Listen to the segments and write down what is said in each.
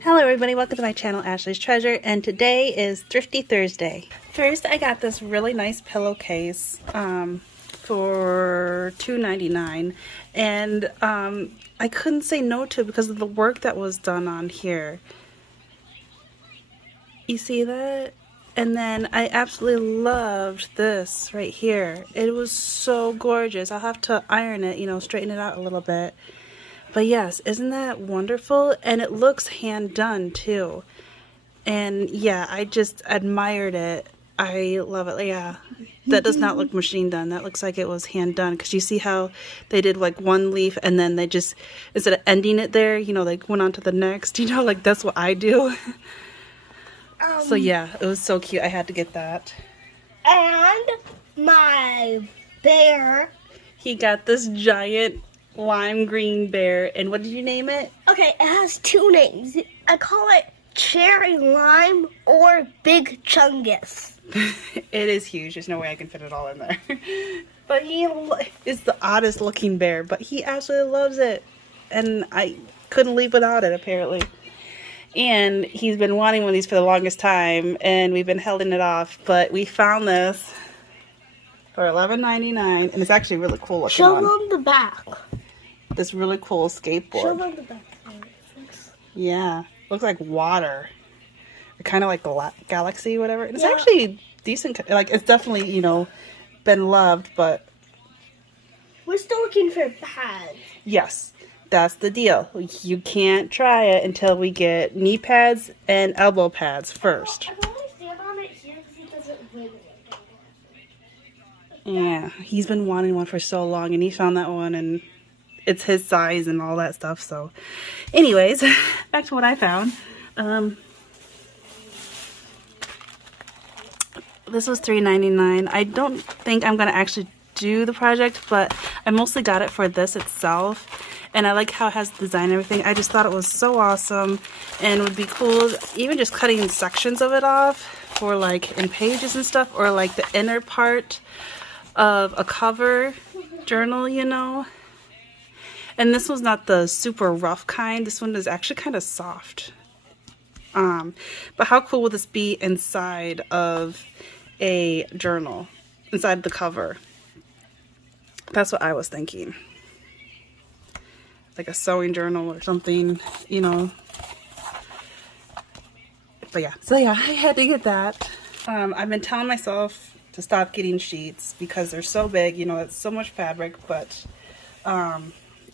Hello everybody, welcome to my channel Ashley's Treasure, and today is Thrifty Thursday. First, I got this really nice pillowcase for $2.99, and I couldn't say no to it because of the work that was done on here. You see that? And then I absolutely loved this right here. It was so gorgeous. I'll have to iron it, straighten it out a little bit. But yes, isn't that wonderful? And it looks hand done too. And yeah, I just admired it. I love it. Yeah, that does not look machine done. That looks like it was hand done. Because you see how they did like one leaf and then they just, instead of ending it there, they went on to the next. Like that's what I do. So yeah, it was so cute. I had to get that. And my bear. He got this giant lime green bear, and what did you name it? Okay, it has two names. I call it Cherry Lime or Big Chungus. It is huge. There's no way I can fit it all in there. But he is the oddest looking bear, but he absolutely loves it. And I couldn't leave without it, apparently. And he's been wanting one of these for the longest time, and we've been holding it off. But we found this for $11.99, and it's actually really cool looking. Show them the back. This really cool skateboard. Show them the back. Yeah, looks like water. Kind of like the galaxy, whatever. And it's actually decent. Like, it's definitely, been loved, but we're still looking for pads. Yes, that's the deal. You can't try it until we get knee pads and elbow pads first. I can only stand on it here because it doesn't wiggle. Yeah, he's been wanting one for so long, and he found that one, and it's his size and all that stuff. So anyways, back to what I found. This was $3.99. I don't think I'm gonna actually do the project, but I mostly got it for this itself, and I like how it has the design and everything. I just thought it was so awesome, and would be cool even just cutting sections of it off for like in pages and stuff, or like the inner part of a cover journal, And this was not the super rough kind. This one is actually kind of soft. But how cool would this be inside of a journal, inside the cover? That's what I was thinking. Like a sewing journal or something, But yeah, so yeah, I had to get that. I've been telling myself to stop getting sheets because they're so big, it's so much fabric, but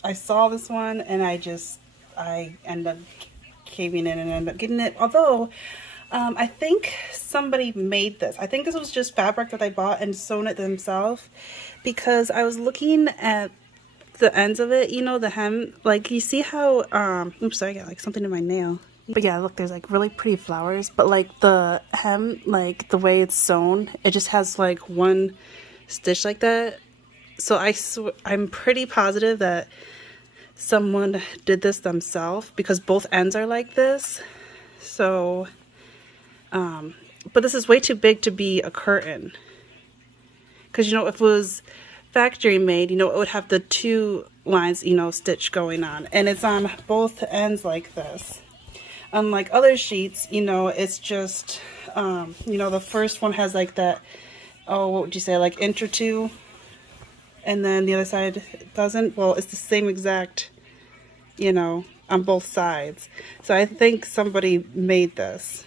I saw this one and I ended up caving in and ended up getting it. Although, I think somebody made this. I think this was just fabric that I bought and sewn it themselves, because I was looking at the ends of it, the hem. Like, you see how, oops, sorry, I got like something in my nail. But yeah, look, there's like really pretty flowers, but like the hem, like the way it's sewn, it just has like one stitch like that. So I'm pretty positive that someone did this themselves, because both ends are like this. So, but this is way too big to be a curtain. Because, if it was factory made, it would have the two lines, stitch going on. And it's on both ends like this. Unlike other sheets, it's just, the first one has like that, what would you say, like inch or two? And then the other side doesn't. Well, it's the same exact, on both sides. So I think somebody made this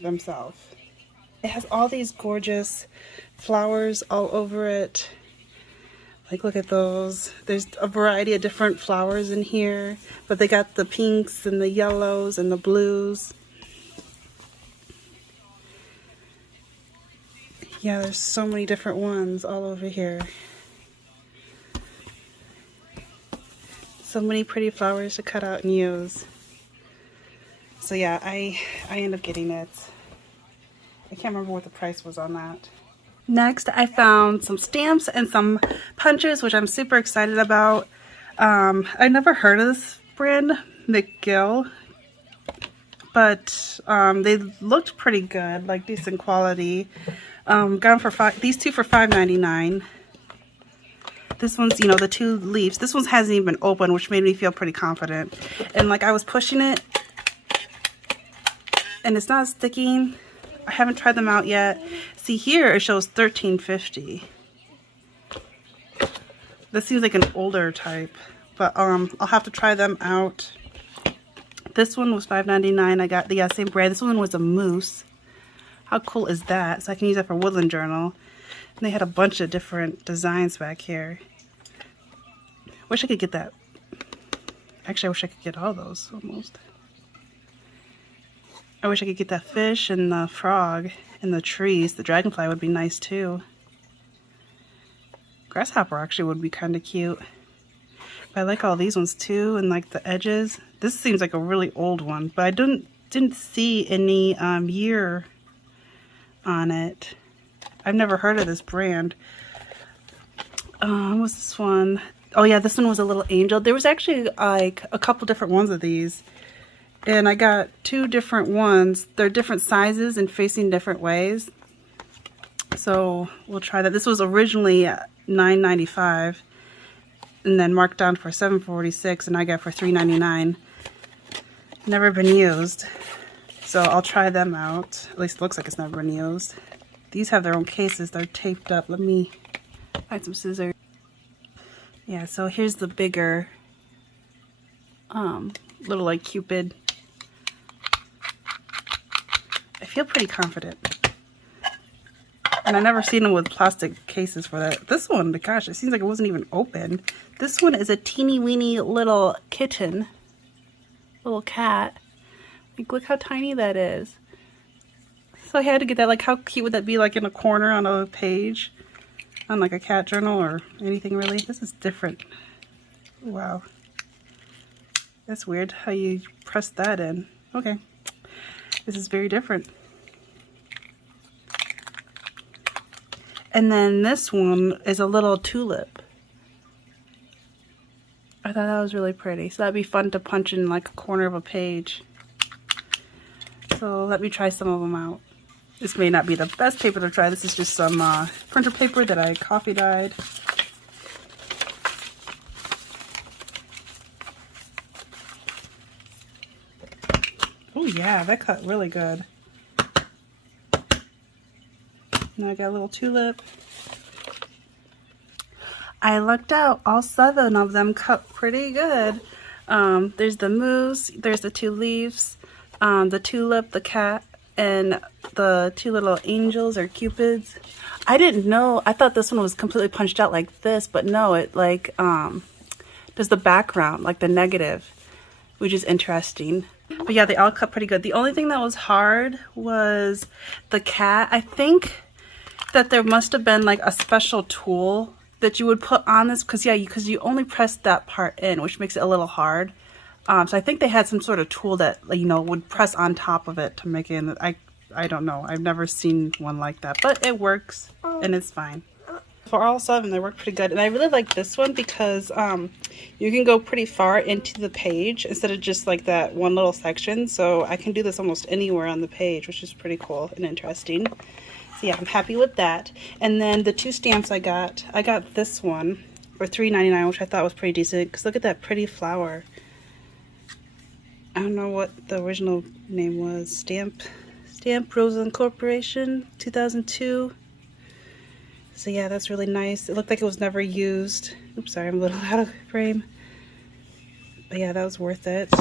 themselves. It has all these gorgeous flowers all over it. Like, look at those. There's a variety of different flowers in here, but they got the pinks and the yellows and the blues. Yeah, there's so many different ones all over here. So many pretty flowers to cut out and use. So yeah, I ended up getting it. I can't remember what the price was on that. Next, I found some stamps and some punches, which I'm super excited about. I never heard of this brand, McGill, but they looked pretty good, like decent quality. Got them for these two for $5.99. This one's, the two leaves. This one hasn't even been opened, which made me feel pretty confident. And like, I was pushing it, and it's not sticking. I haven't tried them out yet. See, here it shows $13.50. This seems like an older type, but I'll have to try them out. This one was $5.99. I got the same brand. This one was a moose. How cool is that? So I can use that for Woodland Journal. And they had a bunch of different designs back here. Wish I could get that. Actually, I wish I could get all those almost. I wish I could get that fish and the frog and the trees. The dragonfly would be nice too. Grasshopper actually would be kind of cute. But I like all these ones too, and like the edges. This seems like a really old one, but I didn't see any year on it. I've never heard of this brand. What's this one? Oh yeah, this one was a little angel. There was actually like a couple different ones of these. And I got 2 different ones. They're different sizes and facing different ways. So we'll try that. This was originally $9.95 and then marked down for $7.46, and I got for $3.99. Never been used. So I'll try them out. At least it looks like it's never been used. These have their own cases. They're taped up. Let me find some scissors. Yeah, so here's the bigger little like Cupid. I feel pretty confident. And I've never seen them with plastic cases for that. This one, gosh, it seems like it wasn't even open. This one is a teeny weeny little kitten. Little cat. Like, look how tiny that is. So I had to get that. Like, how cute would that be, like in a corner on a page? On like a cat journal or anything really. This is different. Wow. That's weird how you press that in. Okay. This is very different. And then this one is a little tulip. I thought that was really pretty. So that'd be fun to punch in like a corner of a page. So let me try some of them out. This may not be the best paper to try. This is just some printer paper that I coffee dyed. Oh yeah, that cut really good. Now I got a little tulip. I lucked out. All 7 of them cut pretty good. There's the moose, there's the 2 leaves, the tulip, the cat, and the 2 little angels or cupids. I didn't know. I thought this one was completely punched out like this, but no, it like does the background, like the negative, which is interesting. But yeah, they all cut pretty good. The only thing that was hard was the cat. I think that there must have been like a special tool that you would put on this, because you only press that part in, which makes it a little hard. So I think they had some sort of tool that, you know, would press on top of it to make it. I don't know. I've never seen one like that, but it works and it's fine. For all 7, they work pretty good. And I really like this one because you can go pretty far into the page instead of just like that one little section. So I can do this almost anywhere on the page, which is pretty cool and interesting. So yeah, I'm happy with that. And then the 2 stamps I got this one for $3.99, which I thought was pretty decent, because look at that pretty flower. I don't know what the original name was. Stamp Roseland Corporation, 2002. So yeah, that's really nice. It looked like it was never used. Oops, sorry, I'm a little out of frame. But yeah, that was worth it.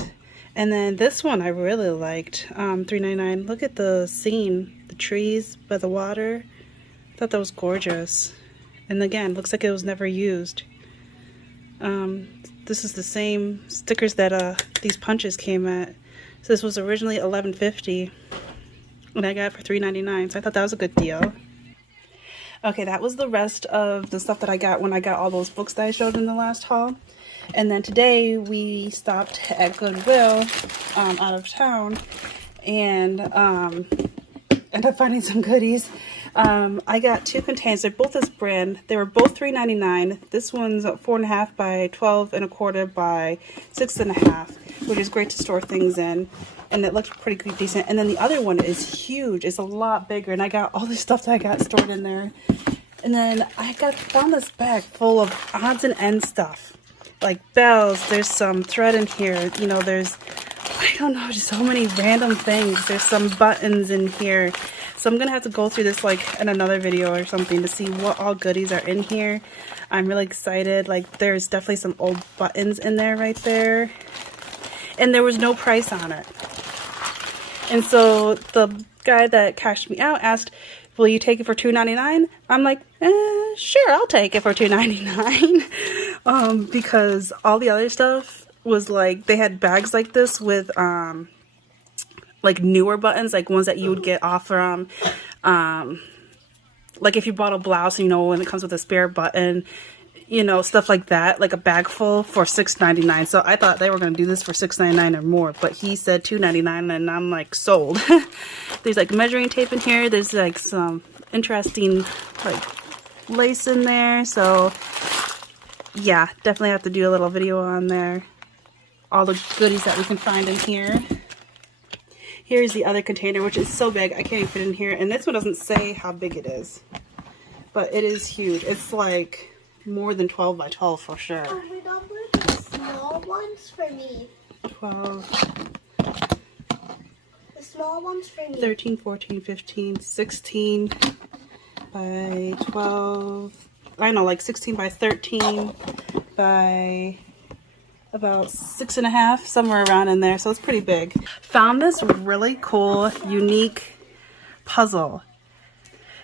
And then this one I really liked, $3.99. Look at the scene, the trees by the water. I thought that was gorgeous. And again, looks like it was never used. This is the same stickers that these punches came at. So this was originally $11.50, and I got it for $3.99. So I thought that was a good deal. Okay, that was the rest of the stuff that I got when I got all those books that I showed in the last haul. And then today we stopped at Goodwill out of town and ended up finding some goodies. I got 2 containers. They're both this brand. They were both $3.99. This one's 4.5 by 12.25 by 6.5, which is great to store things in. And it looks pretty decent. And then the other one is huge. It's a lot bigger. And I got all this stuff that I got stored in there. And then I found this bag full of odds and ends stuff. Like bells. There's some thread in here. You know, there's I don't know, just so many random things. There's some buttons in here. So I'm gonna have to go through this like in another video or something to see what all goodies are in here. I'm really excited. Like there's definitely some old buttons in there right there. And there was no price on it. And so the guy that cashed me out asked, will you take it for $2.99? I'm like, sure, I'll take it for $2.99. Because all the other stuff was like, they had bags like this with like newer buttons, like ones that you would get off from, like if you bought a blouse, you know, when it comes with a spare button, you know, stuff like that, like a bag full for $6.99. So I thought they were going to do this for $6.99 or more, but he said $2.99, and I'm like sold. There's like measuring tape in here. There's like some interesting like lace in there. So yeah, definitely have to do a little video on there. All the goodies that we can find in here. Here's the other container, which is so big I can't even fit in here. And this one doesn't say how big it is, but it is huge. It's like more than 12 by 12 for sure. Remember the small ones for me. 12. The small ones for me. 13, 14, 15, 16 by 12. I know, like 16 by 13 by about 6.5, somewhere around in there. So it's pretty big. Found this really cool, unique puzzle.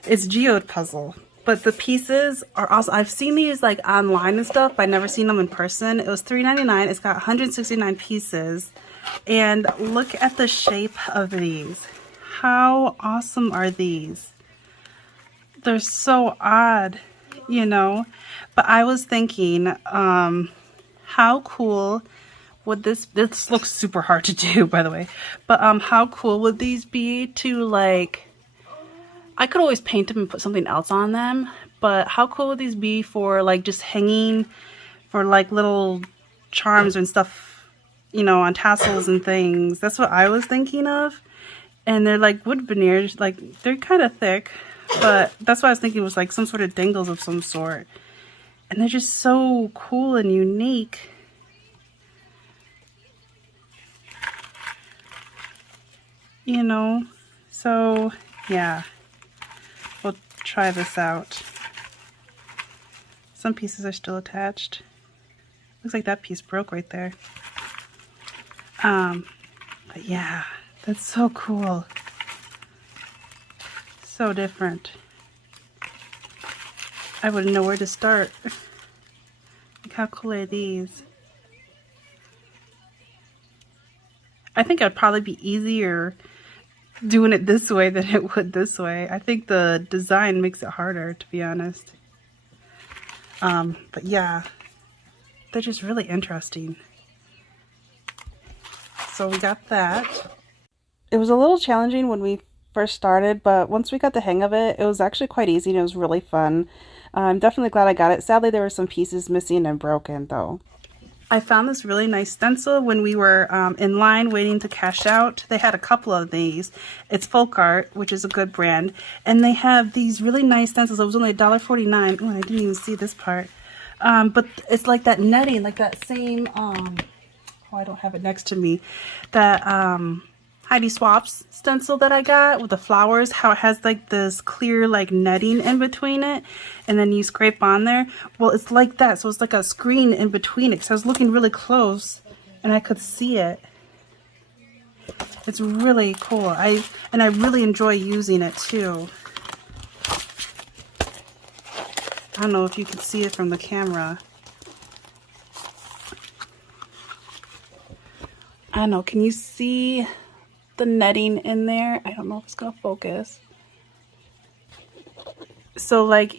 It's geode puzzle. But the pieces are awesome. I've seen these like online and stuff, but I've never seen them in person. It was $3.99. It's got 169 pieces. And look at the shape of these. How awesome are these? They're so odd, you know. But I was thinking, how cool would this looks super hard to do, by the way. But how cool would these be to like, I could always paint them and put something else on them, but how cool would these be for like just hanging for like little charms and stuff, you know, on tassels and things. That's what I was thinking of. And they're like wood veneers, like they're kind of thick, but that's what I was thinking was like some sort of dangles of some sort. And they're just so cool and unique. You know, so yeah. We'll try this out. Some pieces are still attached. Looks like that piece broke right there. But yeah, that's so cool. So different. I wouldn't know where to start. Like, how cool are these? I think it'd probably be easier doing it this way than it would this way. I think the design makes it harder, to be honest. But yeah, they're just really interesting. So we got that. It was a little challenging when we first started, but once we got the hang of it, it was actually quite easy and it was really fun. I'm definitely glad I got it. Sadly, there were some pieces missing and broken though. I found this really nice stencil when we were in line waiting to cash out. They had a couple of these. It's Folk Art, which is a good brand. And they have these really nice stencils. It was only $1.49. Oh, I didn't even see this part. But it's like that netting, like that same, oh, I don't have it next to me. That Heidi Swapp's stencil that I got with the flowers, how it has like this clear like netting in between it, and then you scrape on there. Well, it's like that, so it's like a screen in between it. So I was looking really close and I could see it. It's really cool. I really enjoy using it too. I don't know if you can see it from the camera. I don't know, can you see the netting in there? I don't know if it's gonna focus. So like,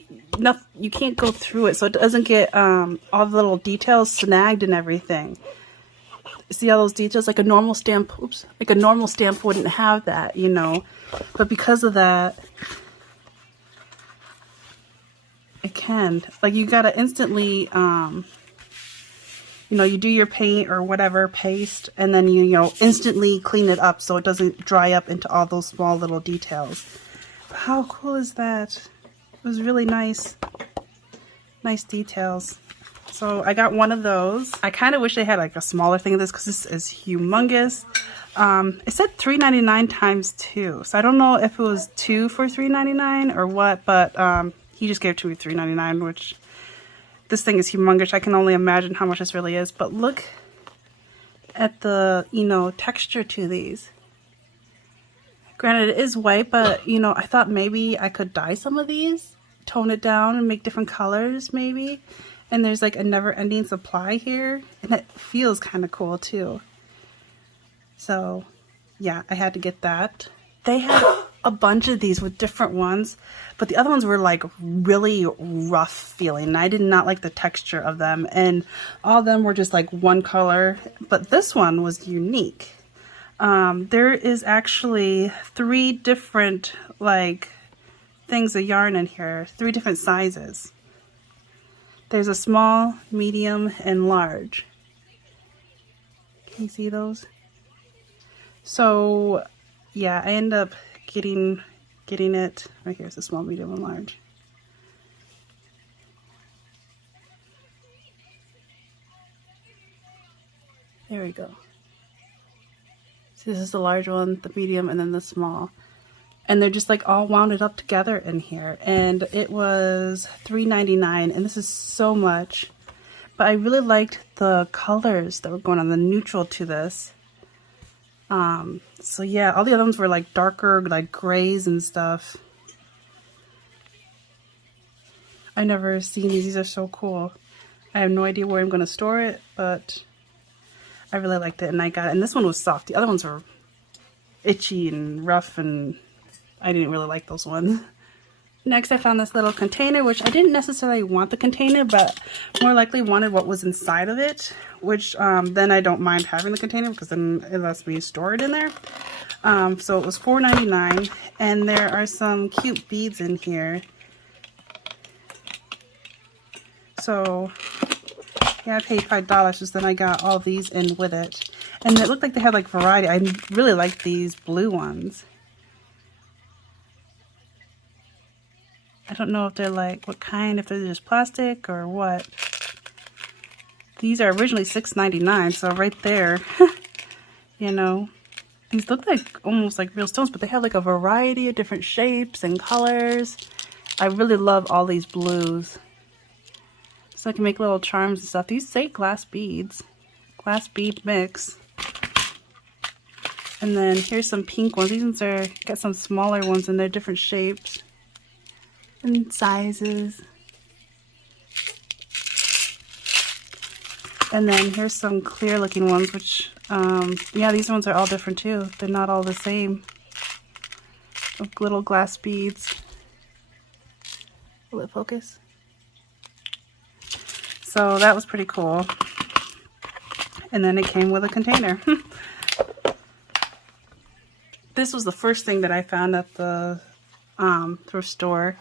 you can't go through it, so it doesn't get all the little details snagged and everything. See all those details? Like a normal stamp, oops, like a normal stamp wouldn't have that, you know. But because of that, it can. Like you gotta instantly, you know, you do your paint or whatever, paste, and then you know, instantly clean it up so it doesn't dry up into all those small little details. But how cool is that? It was really nice. Nice details. So I got one of those. I kind of wish they had like a smaller thing of this because this is humongous. It said $3.99 times 2. So I don't know if it was 2 for $3.99 or what, but he just gave it to me $3.99, which this thing is humongous. I can only imagine how much this really is. But look at the, you know, texture to these. Granted, it is white, but, you know, I thought maybe I could dye some of these, tone it down and make different colors maybe. And there's like a never-ending supply here, and it feels kind of cool too. So yeah, I had to get that. They had a bunch of these with different ones, but the other ones were like really rough feeling, and I did not like the texture of them, and all of them were just like one color, but this one was unique. There is actually 3 different like things of yarn in here, 3 different sizes. There's a small, medium, and large. Can you see those? So yeah, I end up getting it. Right here's the small, medium, and large. There we go. So this is the large one, the medium, and then the small. And they're just like all wounded up together in here. And it was $3.99, and this is so much. But I really liked the colors that were going on, the neutral to this. So yeah, all the other ones were like darker, like grays and stuff. I've never seen these. These are so cool. I have no idea where I'm going to store it, but I really liked it, and I got it. And this one was soft. The other ones were itchy and rough, and I didn't really like those ones. Next, I found this little container, which I didn't necessarily want the container, but more likely wanted what was inside of it, which then I don't mind having the container because then it lets me store it in there. So it was $4.99, and there are some cute beads in here. So yeah, I paid $5, just then I got all these in with it. And it looked like they had like variety. I really like these blue ones. I don't know if they're like, what kind, if they're just plastic or what. These are originally $6.99, so right there, you know. These look like almost like real stones, but they have like a variety of different shapes and colors. I really love all these blues. So I can make little charms and stuff. These say glass beads. Glass bead mix. And then here's some pink ones. These ones are, got some smaller ones and they're different shapes and sizes. And then here's some clear looking ones, which, yeah, these ones are all different too. They're not all the same. With little glass beads. Will it focus? So that was pretty cool. And then it came with a container. This was the first thing that I found at the thrift store.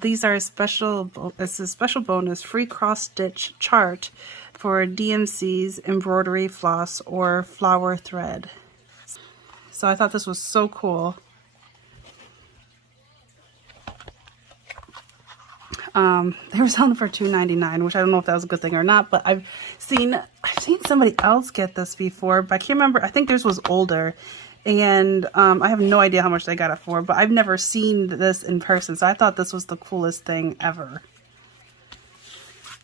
These are it's a special bonus free cross stitch chart for DMC's embroidery, floss, or flower thread. So I thought this was so cool. They were selling for $2.99, which I don't know if that was a good thing or not, but I've seen somebody else get this before, but I can't remember. I think theirs was older, and I have no idea how much they got it for, but I've never seen this in person, so I thought this was the coolest thing ever.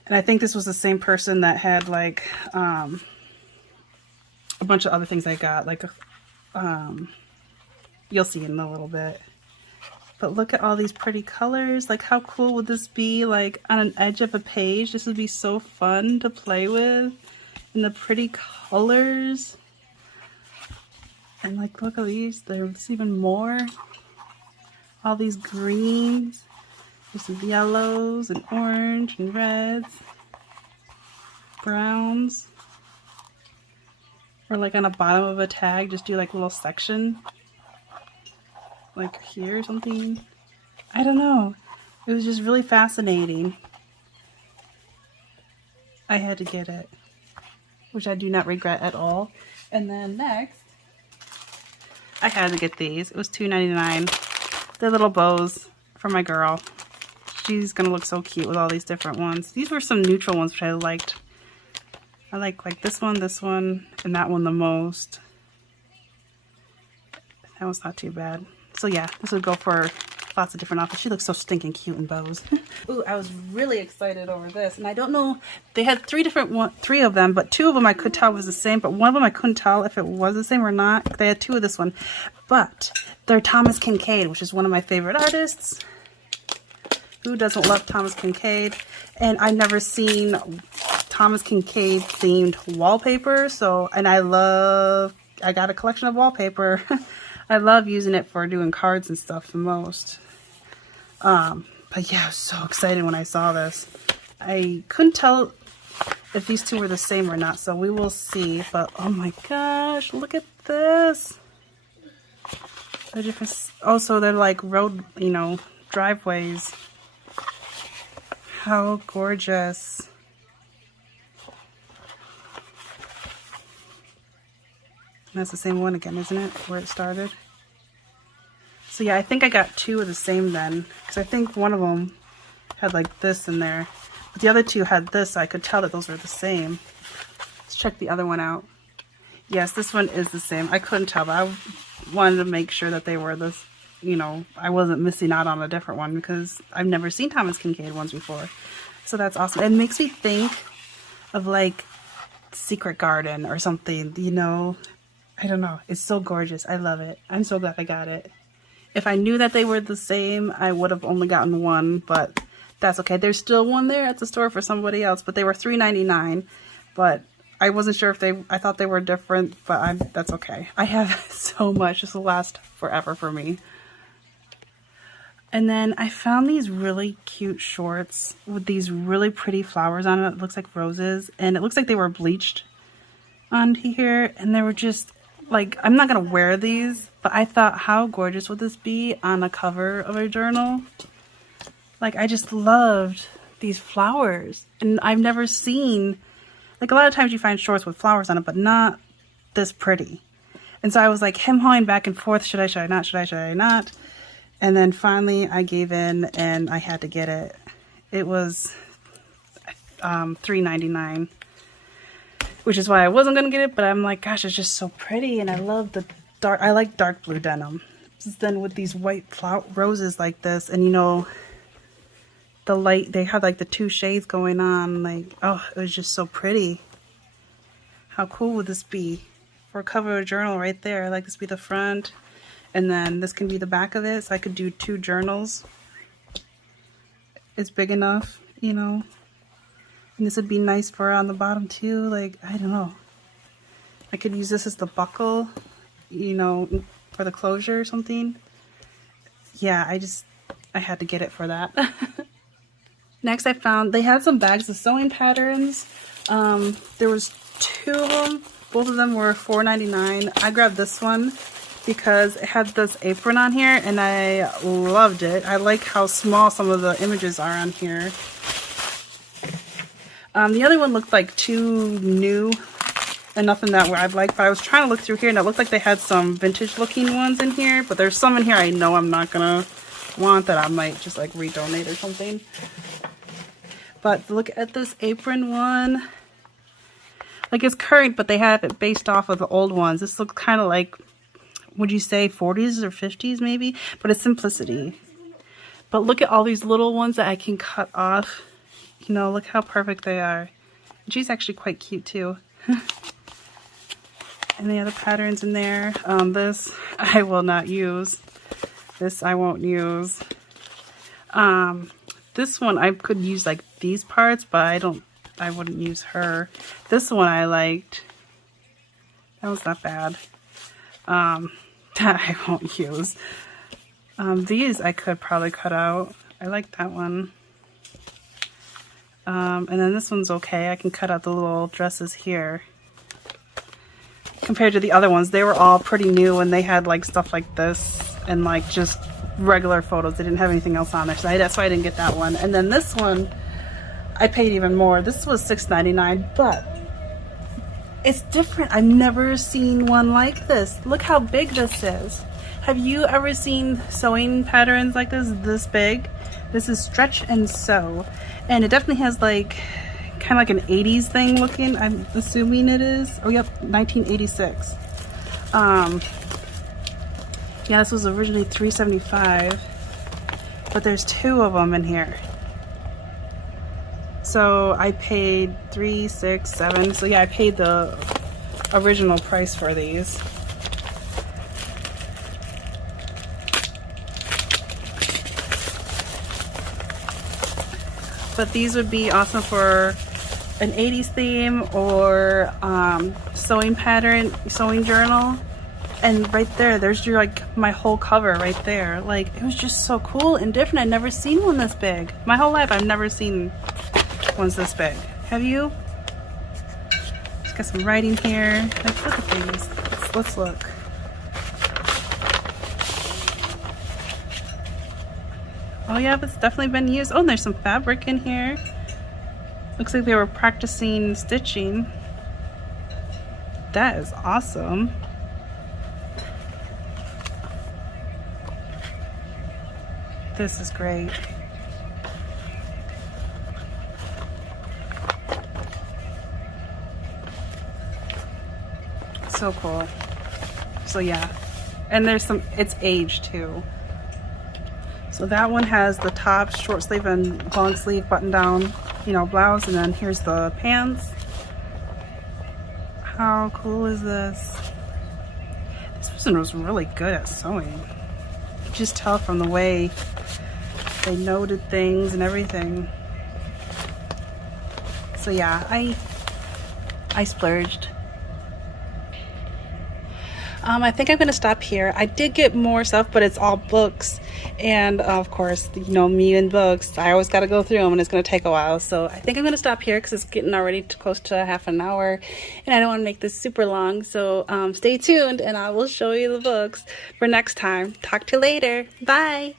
And I think this was the same person that had like a bunch of other things I got, like you'll see in a little bit. But look at all these pretty colors. Like, how cool would this be, like, on an edge of a page? This would be so fun to play with. And the pretty colors. And, like, look at these. There's even more. All these greens. There's some yellows and orange and reds. Browns. Or, like, on the bottom of a tag, just do, like, a little section. Like here or something. I don't know. It was just really fascinating. I had to get it, which I do not regret at all. And then next, I had to get these. It was $2.99. They're little bows for my girl. she's gonna look so cute with all these different ones. These were some neutral ones which I liked. I like this one, and that one the most. That was not too bad. So yeah, this would go for lots of different outfits. She looks so stinking cute in bows. Ooh, I was really excited over this, and I don't know, they had three of them, but two of them I could tell was the same, but one of them I couldn't tell if it was the same or not. They had two of this one, but they're Thomas Kinkade, which is one of my favorite artists. Who doesn't love Thomas Kinkade? And I've never seen Thomas Kinkade themed wallpaper, so, and I got a collection of wallpaper. I love using it for doing cards and stuff the most. But yeah, I was so excited when I saw this. I couldn't tell if these two were the same or not, so we will see. But oh my gosh, look at this. They're different. Also, they're like road, you know, driveways. How gorgeous. And that's the same one again, isn't it? Where it started. So yeah, I think I got two of the same then. Because I think one of them had like this in there. But the other two had this, so I could tell that those were the same. Let's check the other one out. Yes, this one is the same. I couldn't tell, but I wanted to make sure that they were this, you know, I wasn't missing out on a different one because I've never seen Thomas Kinkade ones before. So that's awesome. It makes me think of like Secret Garden or something, you know. I don't know. It's so gorgeous. I love it. I'm so glad I got it. If I knew that they were the same, I would have only gotten one, but that's okay. There's still one there at the store for somebody else, but they were $3.99. But I wasn't sure if I thought they were different, but that's okay. I have so much. This will last forever for me. And then I found these really cute shorts with these really pretty flowers on it. It looks like roses, and it looks like they were bleached on here, and they were just like, I'm not gonna wear these, but I thought, how gorgeous would this be on a cover of a journal? Like, I just loved these flowers, and I've never seen, like, a lot of times you find shorts with flowers on it, but not this pretty. And so I was like hem-hawing back and forth, should I not, should I not? And then finally I gave in and I had to get it. It was $3.99. Which is why I wasn't going to get it, but I'm like, gosh, it's just so pretty, and I love the dark, I like dark blue denim. Then with these white roses like this, and you know, the light, they had like the two shades going on, like, oh, it was just so pretty. How cool would this be for a cover of a journal right there? Like, this be the front, and then this can be the back of it, so I could do two journals. It's big enough, you know. And this would be nice for on the bottom too, like, I don't know. I could use this as the buckle, you know, for the closure or something. Yeah, I had to get it for that. Next I found, they had some bags of sewing patterns. There was two of them. Both of them were $4.99. I grabbed this one because it had this apron on here and I loved it. I like how small some of the images are on here. The other one looked like too new and nothing that I'd like, but I was trying to look through here and it looked like they had some vintage looking ones in here, but there's some in here I know I'm not gonna want that I might just like redonate or something. But look at this apron one. Like, it's current, but they have it based off of the old ones. This looks kind of like, would you say 40s or 50s maybe? But it's simplicity. But look at all these little ones that I can cut off. You know, look how perfect they are. And she's actually quite cute too. And the other patterns in there. This I will not use. This I won't use. This one I could use like these parts, but I wouldn't use her. This one I liked. That was not bad. That I won't use. These I could probably cut out. I like that one. And then this one's okay. I can cut out the little dresses here. Compared to the other ones, they were all pretty new and they had like stuff like this and like just regular photos. They didn't have anything else on there, so that's why I didn't get that one. And then this one, I paid even more. This was $6.99, but it's different. I've never seen one like this. Look how big this is. Have you ever seen sewing patterns like this big? This is Stretch and Sew, and it definitely has like kind of like an 80s thing looking. I'm assuming it is. Oh, yep, 1986. Yeah, this was originally $3.75, but there's 2 of them in here. So I paid $3, $6, $7. So yeah, I paid the original price for these. But these would be awesome for an 80s theme or sewing pattern, sewing journal. And right there, there's your like my whole cover right there. Like, it was just so cool and different. I've never seen one this big. My whole life, I've never seen ones this big. Have you? It's got some writing here. Like, look at these. Let's look. Oh yeah, it's definitely been used. Oh, and there's some fabric in here. Looks like they were practicing stitching. That is awesome. This is great. So cool. So yeah, and there's some, it's aged too. So that one has the top, short sleeve and long sleeve button down, you know, blouse, and then here's the pants. How cool is this? This person was really good at sewing. You could just tell from the way they noted things and everything. So yeah, I splurged. I think I'm gonna stop here. I did get more stuff, but it's all books, and of course, you know me and books, I always got to go through them, and it's gonna take a while. So I think I'm gonna stop here because it's getting already close to half an hour, and I don't want to make this super long. So stay tuned, and I will show you the books for next time. Talk to you later. Bye.